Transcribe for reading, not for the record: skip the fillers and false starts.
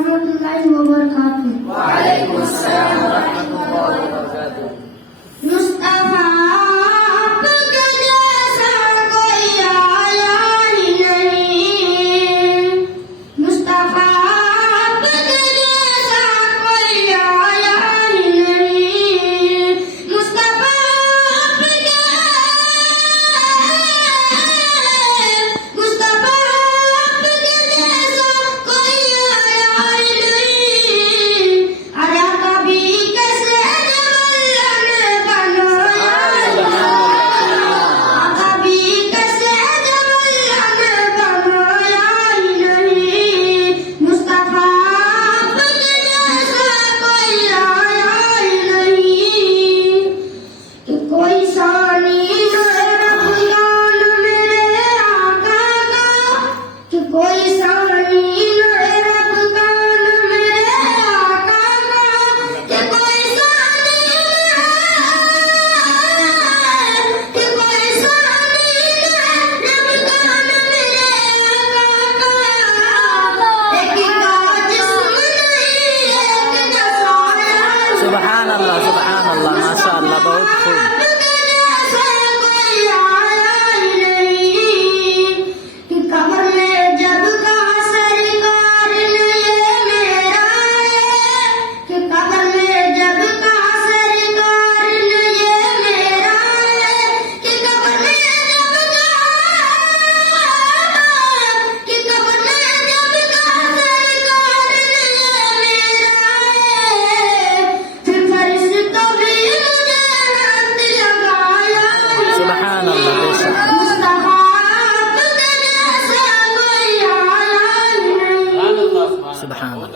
warahmatullahi wabarakatuh. Waalaikumsalam warahmatullahi wabarakatuh. Mustafa आपके जैसा कोई आया ही नहीं। मुस्तफा आपके जैसा कोई आया ही नहीं। मुस्तफा आपके जैसा कोई आया ही नहीं। आया कभी कैसे कोई सानी रब कान मेरे आका का, कि कोई सानी रब कान मेरे आका का। एक का जिस्म नहीं एक जसाया। सुभान अल्लाह, माशाअल्लाह, बहुत खूब। सुभान अल्लाह, बेशक। सुभान अल्लाह।